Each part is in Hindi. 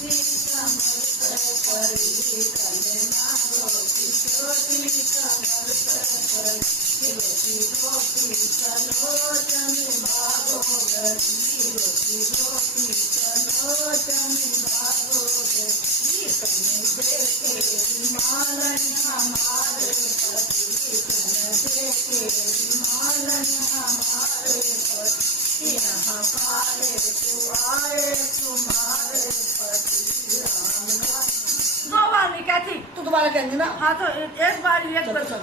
ज्योति कमल पर पड़ी कलना गोपी ज्योति कमल पर पड़ी रोटी रोटी सलोचन भागो गरी रोटी रोटी सलोचन भागो गरी कने देखे विमालन हमारे पति कने देखे विमालन हमारे पति यहाँ पारे तू आए तुम्हारे पति राम। दो बार नहीं कहती तू दोबारा कहनी ना। हाँ तो एक बार एक बार चल।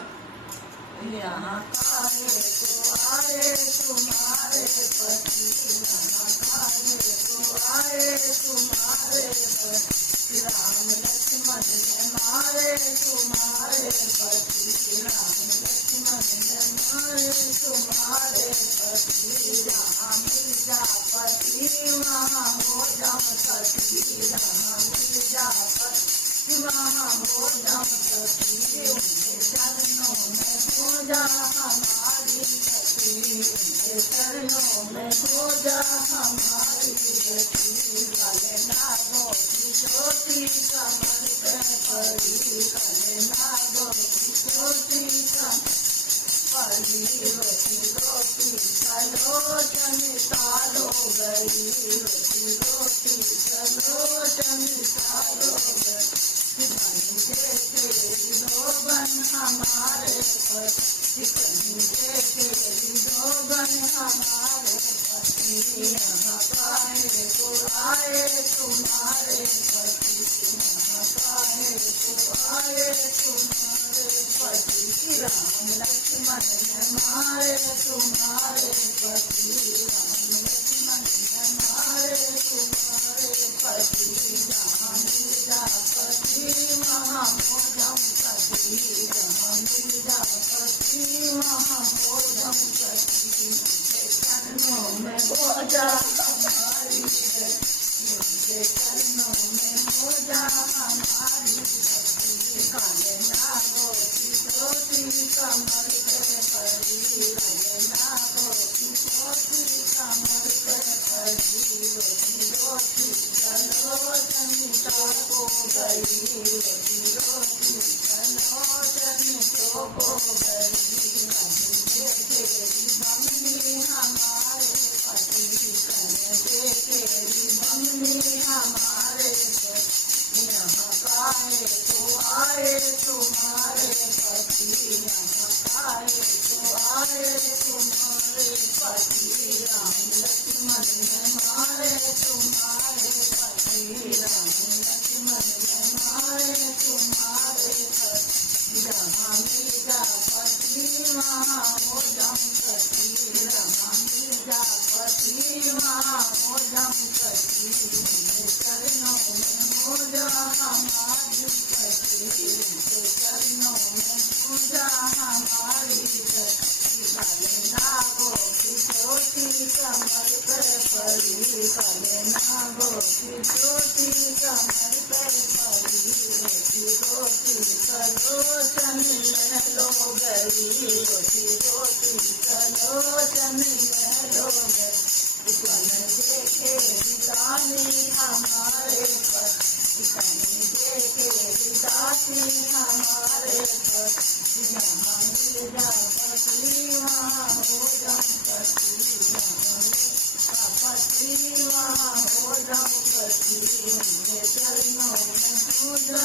यहाँ पारे तू आए तुम्हारे पति यहाँ पारे तू आए तुम्हारे पति राम लक्ष्मण ने मारे तुम्हारे पति राम लक्ष्मण ने मारे तुम्हारे पति राम मिर्जापति वहाँ हो जाम सती राम मिर्जापति वहाँ हो जाम सती उनके चरणों में हो जा हमारी गति उनके चरणों में हो जा हमारी गति काले नागों की ज्योति कमल पे पड़ी काले नागों की ज्योति कमल पड़ी रोटी रोटी सलोचन सालो गई रोटी रोटी सलोचन सालो गई कहीं देखे विलोबन हमारे पति कहीं देखे विलोबन हमारे पति यहाँ पाए तो आए तुम्हारे पति यहाँ पाए तो आए तुम्हारे पति राम लक्ष्मण ने मारे तुम्हारे पति राम लक्ष्मण ने मारे तुम्हारे पति जहाँ मिर्जापति वहाँ हो जाऊँ सती जहाँ मिर्जापति वहाँ हो जाऊँ सती चरणों में हो जा हमारी उनके चरणों में हो जा हमारी भक्ति काले नागों की ज्योति कमल पे पड़ी काले नागों की ज्योति कमल पे पड़ी रोटी रोटी सलोचन को गई रोटी रोटी सलोचन को गई कहीं देखे बमनी हमारे पति कहीं देखे बमनी हमारे पति यहाँ पाए तो आए तुम्हारे पति यहाँ पाए तो आए तुम्हारे पति राम लक्ष्मण ने मारे तुम्हारे पति राम लक्ष्मण ने मारे तुम्हारे पति जहाँ मिर्जापति वहाँ हो जाऊँ सती जहाँ मिर्जापति वहाँ हो जाऊँ सती उनके चरणों में हो जा हमारी गति उनके चरणों में हो जा हमारी गति काले नागों की ज्योति कमल पे पड़ी काले नागों की ज्योति कमल पे पड़ी रोटी रोटी सलोचन लो गई रोटी रोटी सलोचन लो गई कहीं देखे विदानी हमारे पति कहीं देखे विदासी हमारे पति जहाँ मिर्जापति वहाँ हो जाऊँ पति जहाँ मिर्जापति वहाँ हो जाऊँ पति उनके चरणों में हो जा